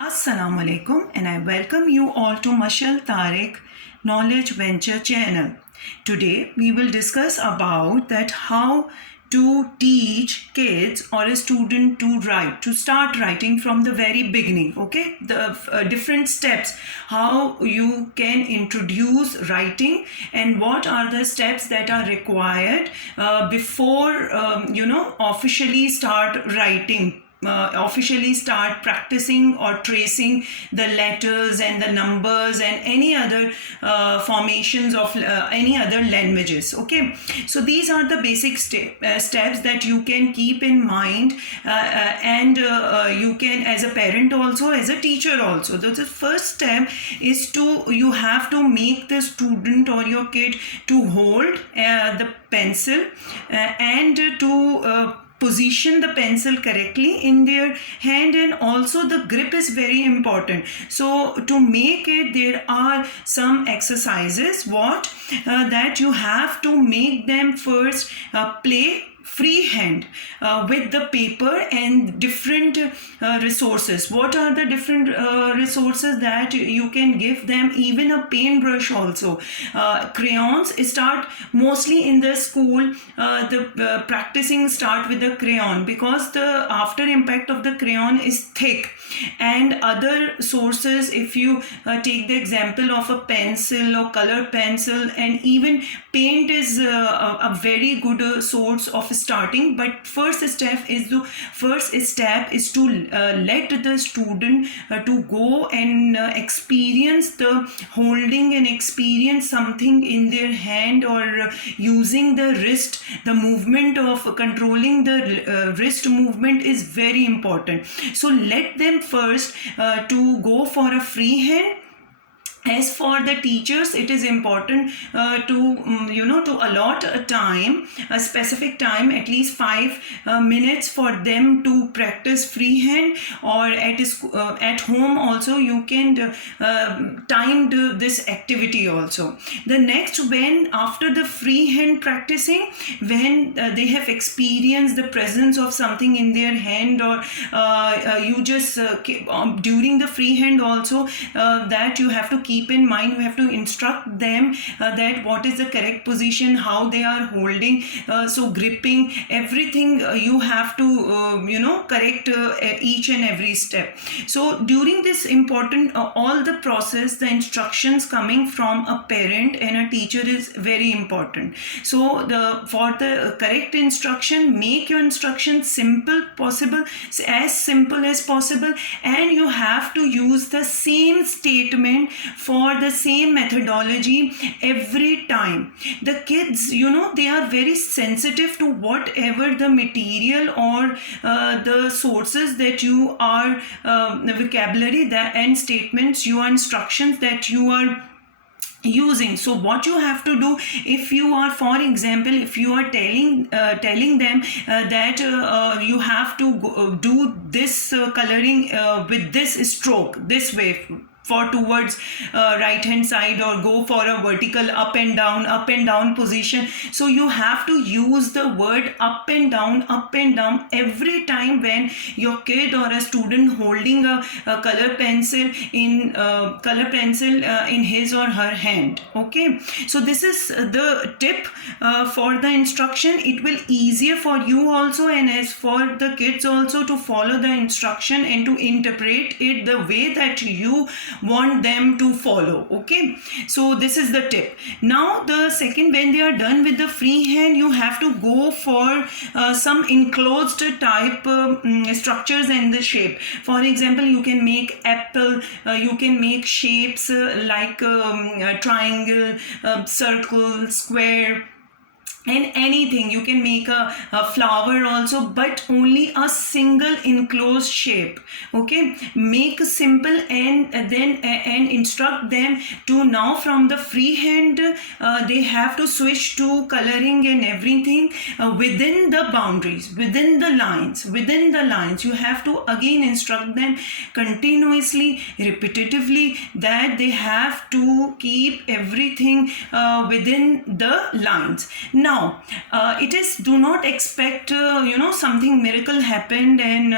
Assalamu alaikum, and I welcome you all to Mashal Tariq Knowledge Venture channel. Today we will discuss about that how to teach kids or a student to write, to start writing from the very beginning. Okay, the different steps how you can introduce writing and what are the steps that are required before officially start writing, officially start practicing or tracing the letters and the numbers and any other formations of any other languages. Okay, so these are the basic steps that you can keep in mind, and you can, as a parent also, as a teacher also. The first step is you have to make the student or your kid to hold the pencil and to position the pencil correctly in their hand, and also the grip is very important. So to make it, there are some exercises that you have to make them first play freehand with the paper and different resources. What are the different resources that you can give them? Even a paintbrush also. Crayons start mostly in the school. The practicing start with the crayon, because the after impact of the crayon is thick, and other sources, if you take the example of a pencil or color pencil, and even paint is a very good source of starting. But first step is to let the student to go and experience the holding and experience something in their hand, or using the wrist. The movement of controlling the wrist movement is very important. So let them first to go for a freehand. As for the teachers, it is important to allot a specific time, at least 5 minutes for them to practice freehand, or at home also you can time this activity also. The next, when after the freehand practicing, when they have experienced the presence of something in their hand, or you just during the freehand also, that you have to keep in mind, you have to instruct them that what is the correct position, how they are holding, so gripping, everything you have to correct each and every step. So during this important all the process, the instructions coming from a parent and a teacher is very important. So for the correct instruction, make your instruction simple possible, as simple as possible, and you have to use the same statement for the same methodology every time. The kids, they are very sensitive to whatever the material or the sources that you are, the vocabulary that and statements, your instructions that you are using. So what you have to do, if you are, for example, if you are telling them that you have to do this coloring with this stroke this way, for towards right hand side, or go for a vertical up and down position. So you have to use the word up and down every time when your kid or a student holding a color pencil in his or her hand. Okay, so this is the tip for the instruction. It will easier for you also, and as for the kids also, to follow the instruction and to interpret it the way that you want them to follow. Okay, so this is the tip. Now the second, when they are done with the freehand, you have to go for some enclosed type structures and the shape. For example, you can make apple, you can make shapes like triangle, circle, square, and anything. You can make a flower also, but only a single enclosed shape. Okay, make simple, and then and instruct them to, now from the freehand they have to switch to coloring and everything within the boundaries, within the lines. You have to again instruct them continuously, repetitively, that they have to keep everything within the lines. Now Now, do not expect, something miracle happened and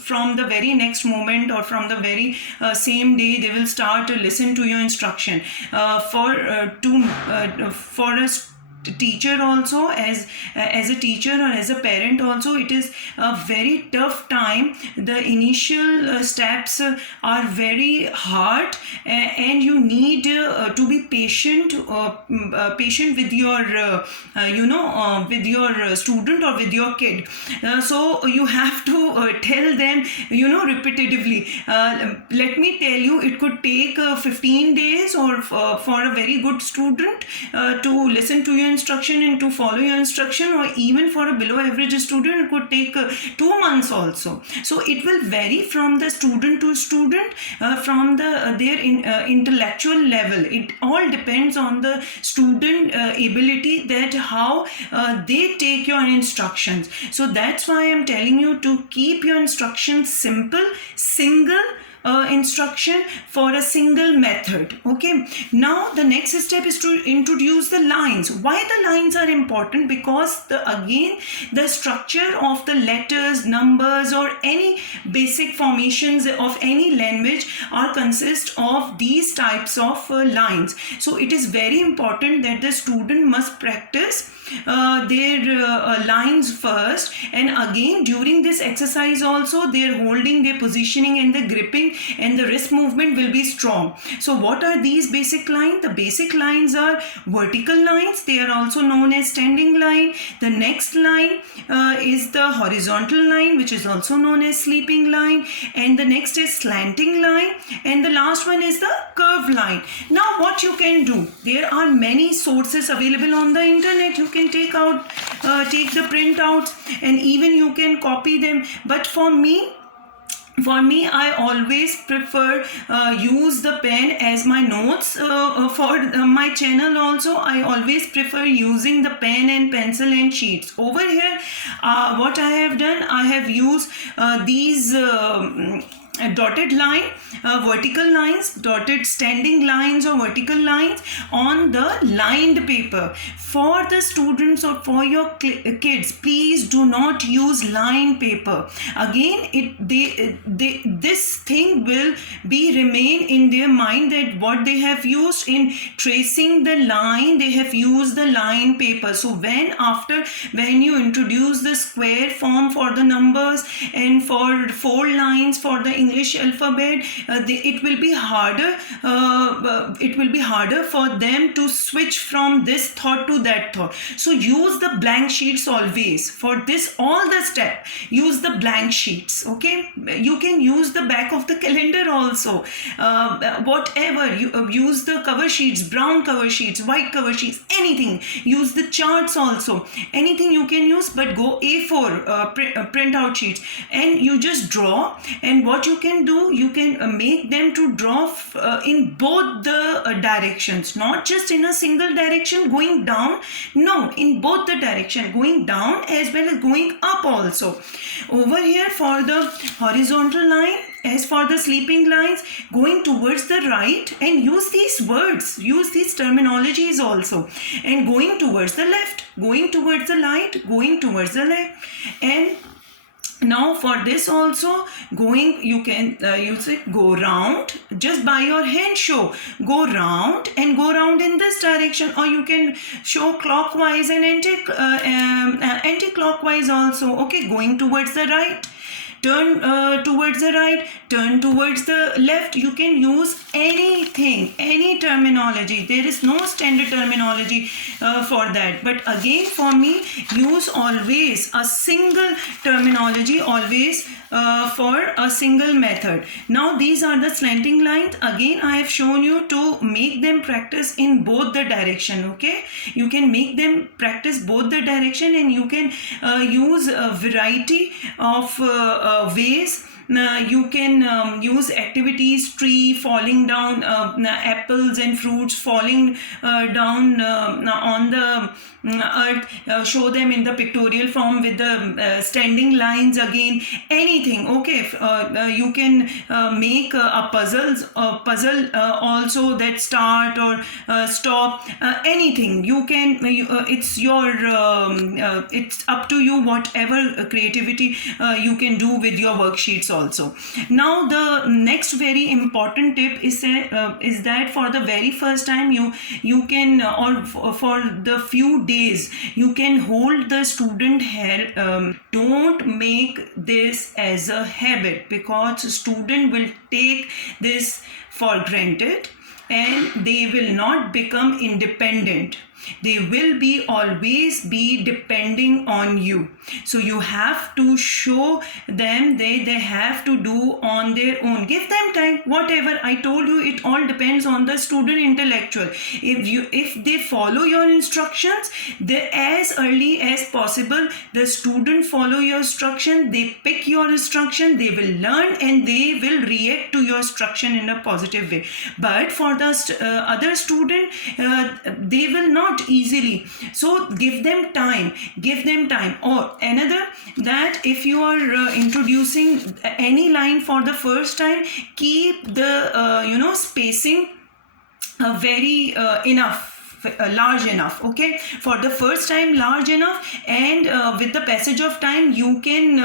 from the very next moment or from the very same day they will start to listen to your instruction. For us teacher also, as a teacher or as a parent also, it is a very tough time. The initial steps are very hard, and you need to be patient with your with your student or with your kid. So you have to tell them repetitively. Let me tell you, it could take 15 days or for a very good student to listen to your instruction and to follow your instruction, or even for a below average student it could take 2 months also. So it will vary from the student to student, from their intellectual level. It all depends on the student ability, that how they take your instructions. So that's why I'm telling you to keep your instructions simple, single instruction for a single method. Okay, now the next step is to introduce the lines. Why the lines are important? Because again the structure of the letters, numbers, or any basic formations of any language are consist of these types of lines. So it is very important that the student must practice their lines first, and again during this exercise also their holding, their positioning, and the gripping and the wrist movement will be strong. So what are these basic lines? The basic lines are vertical lines. They are also known as standing line. The next line is the horizontal line, which is also known as sleeping line, and the next is slanting line, and the last one is the curved line. Now what you can do, there are many sources available on the internet. You can take the printouts, and even you can copy them. But for me, I always prefer use the pen as my notes. For my channel also, I always prefer using the pen and pencil and sheets. Over here, what I have done, I have used these dotted line, vertical lines, dotted standing lines or vertical lines on the lined paper. For the students or for your kids, please do not use lined paper. Again, this thing will remain in their mind, that what they have used in tracing the line, they have used the line paper. So when you introduce the square form for the numbers and for 4 lines for the English alphabet, it will be harder. It will be harder for them to switch from this thought to that thought. So use the blank sheets always. For this, all the step, use the blank sheets. Okay, you can use the back of the calendar also. Whatever, you use the cover sheets, brown cover sheets, white cover sheets, anything. Use the charts also. Anything you can use, but go A4 printout sheets, and you just draw. And what you can do, you can make them to draw in both the directions, not just in a single direction going down. No, in both the direction, going down as well as going up also. Over here for the horizontal line, as for the sleeping lines, going towards the right, and use these words, use these terminologies also. And going towards the left, going towards the right, going towards the left. And now for this also, you can use it, go round, just by your hand show, go round and go round in this direction, or you can show clockwise and anti-clockwise also. Okay, going towards the right, turn towards the right, turn towards the left. You can use anything, any terminology. There is no standard terminology for that. But again, for me, use always a single terminology, always for a single method. Now these are the slanting lines. Again, I have shown you to make them practice in both the direction. Okay, you can make them practice both the direction, and you can use a variety of ways You can use activities, tree falling down, apples and fruits falling down on the earth, show them in the pictorial form with the standing lines again, anything. Okay, you can make a puzzle also, that start or stop, anything you can. It's your it's up to you, whatever creativity you can do with your worksheets also. Now the next very important tip is that for the very first time you can or for the few days you can hold the student hair. Don't make this as a habit, because student will take this for granted and they will not become independent. They will be always be depending on you. So you have to show them they have to do on their own. Give them time. Whatever I told you, it all depends on the student intellectual. If they follow your instructions, they as early as possible, the student follow your instruction, they pick your instruction, they will learn and they will react to your instruction in a positive way. But for the other student, they will not easily. So give them time. Or another, that if you are introducing any line for the first time, keep the spacing very enough, large enough. Okay, for the first time large enough, and with the passage of time you can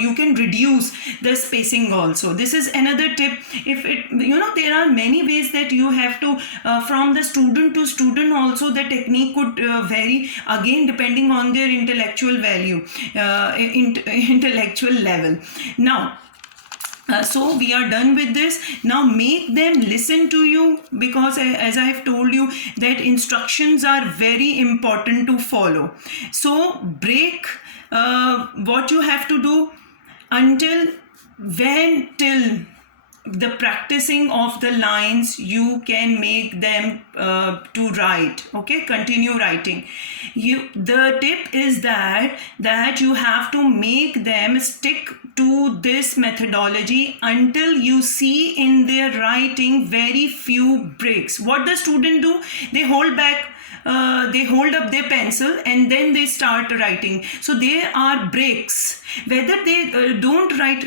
you can reduce the spacing also. This is another tip. If it there are many ways that you have to from the student to student also, the technique could vary again depending on their intellectual value, intellectual level. Now so we are done with this. Now make them listen to you, because as I have told you that instructions are very important to follow. So break what you have to do till the practicing of the lines you can make them to write. Okay, continue writing. The tip is that you have to make them stick to this methodology until you see in their writing very few breaks. What the student do? They hold back, they hold up their pencil and then they start writing. So there are breaks. Whether they don't write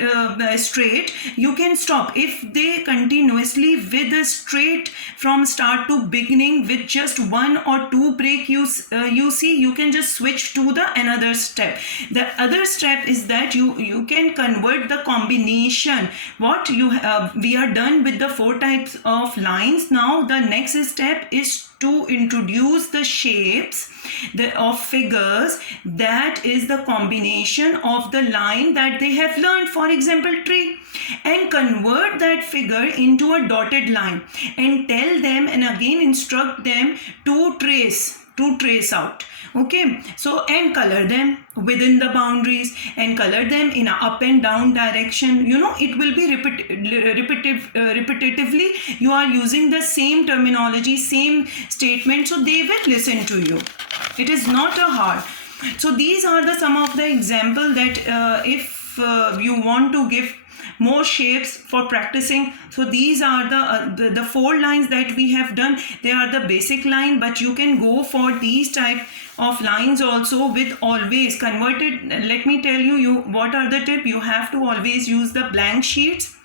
straight, you can stop. If they continuously with a straight from start to beginning with just one or two break, you see, you can just switch to the another step. The other step is that you can convert the combination. What we are done with the 4 types of lines. Now the next step is to introduce the shapes of figures, that is the combination of the line that they have learned, for example tree, and convert that figure into a dotted line and tell them and again instruct them to trace out. Okay, so and color them within the boundaries and color them in a up and down direction. It will be repetitively you are using the same terminology, same statement, so they will listen to you. It is not a hard. So these are some of the example that if you want to give more shapes for practicing. So these are the 4 lines that we have done. They are the basic line, but you can go for these type of lines also with always converted. Let me tell you what are the tip. You have to always use the blank sheets.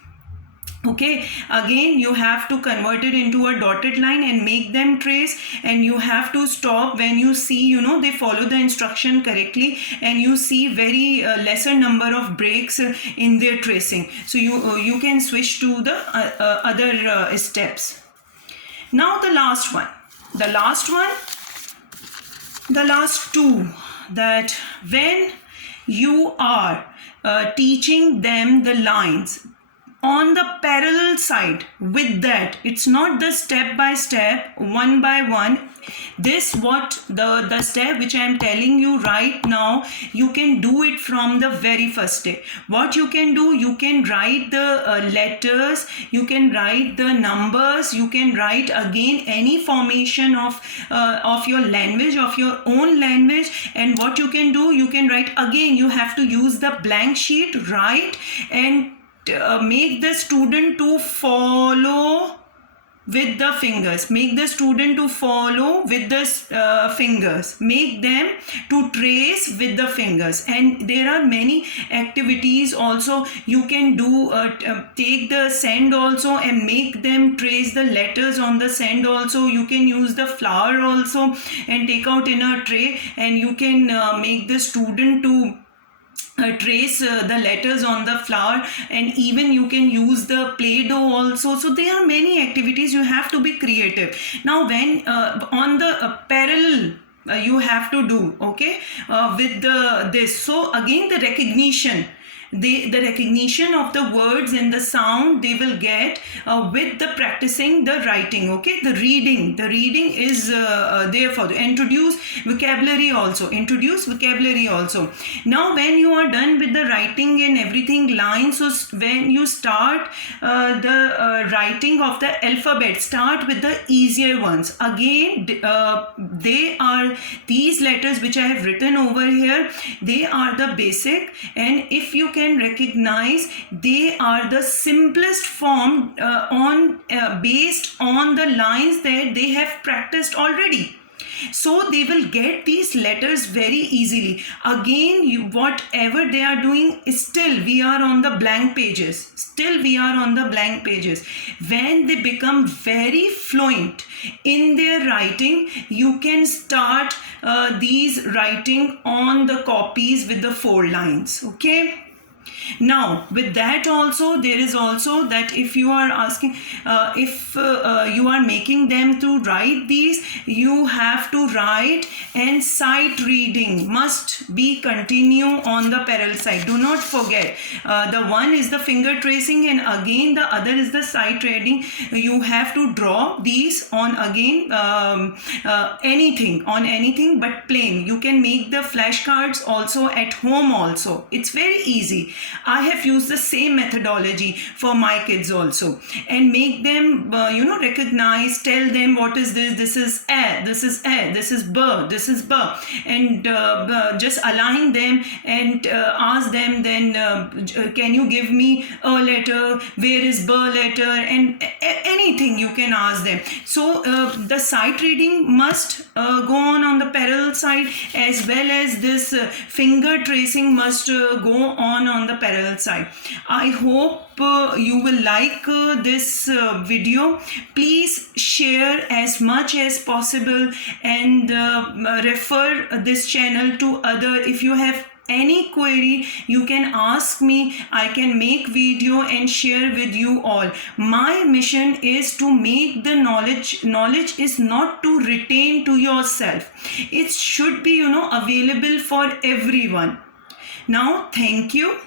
Okay, again you have to convert it into a dotted line and make them trace, and you have to stop when you see they follow the instruction correctly and you see very lesser number of breaks in their tracing. So you can switch to the other steps. Now the last two, that when you are teaching them the lines on the parallel side with that, it's not the step by step, one by one. This what the step which I am telling you right now, you can do it from the very first day. What you can do, you can write the letters, you can write the numbers, you can write again any formation of your language, of your own language. And what you can do, you can write again, you have to use the blank sheet, write, and make the student to follow with the fingers. Make the student to follow with the fingers. Make them to trace with the fingers. And there are many activities also you can do. Take the sand also and make them trace the letters on the sand also. You can use the flour also and take out in a tray, and you can make the student to trace the letters on the flour, and even you can use the play-doh also. So there are many activities. You have to be creative. Now when on the parallel you have to do, okay, with this. So again, the recognition, the recognition of the words and the sound they will get with the practicing the writing, okay. The reading is there for the introduce vocabulary also. Now when you are done with the writing and everything lines, so when you start the writing of the alphabet, start with the easier ones. Again, they are these letters which I have written over here, they are the basic, and if you can recognize, they are the simplest form based on the lines that they have practiced already. So they will get these letters very easily. Again, whatever they are doing, still we are on the blank pages. When they become very fluent in their writing, you can start these writing on the copies with the 4 lines, okay. Now with that also, there is also that if you are asking, if you are making them to write these, you have to write, and sight reading must be continue on the parallel side. Do not forget, the one is the finger tracing and again the other is the sight reading. You have to draw these on again anything but plain. You can make the flashcards also at home also. It's very easy. I have used the same methodology for my kids also, and make them recognize, tell them what is this. This is a, this is a, this is b, this is b, and just align them and ask them then can you give me a letter, where is b letter, and anything you can ask them. So the sight reading must go on the parallel side, as well as this finger tracing must go on the parallel side. I hope you will like this video. Please share as much as possible and refer this channel to other. If you have any query, you can ask me. I can make video and share with you all. My mission is to make the knowledge is not to retain to yourself. It should be available for everyone. Now thank you.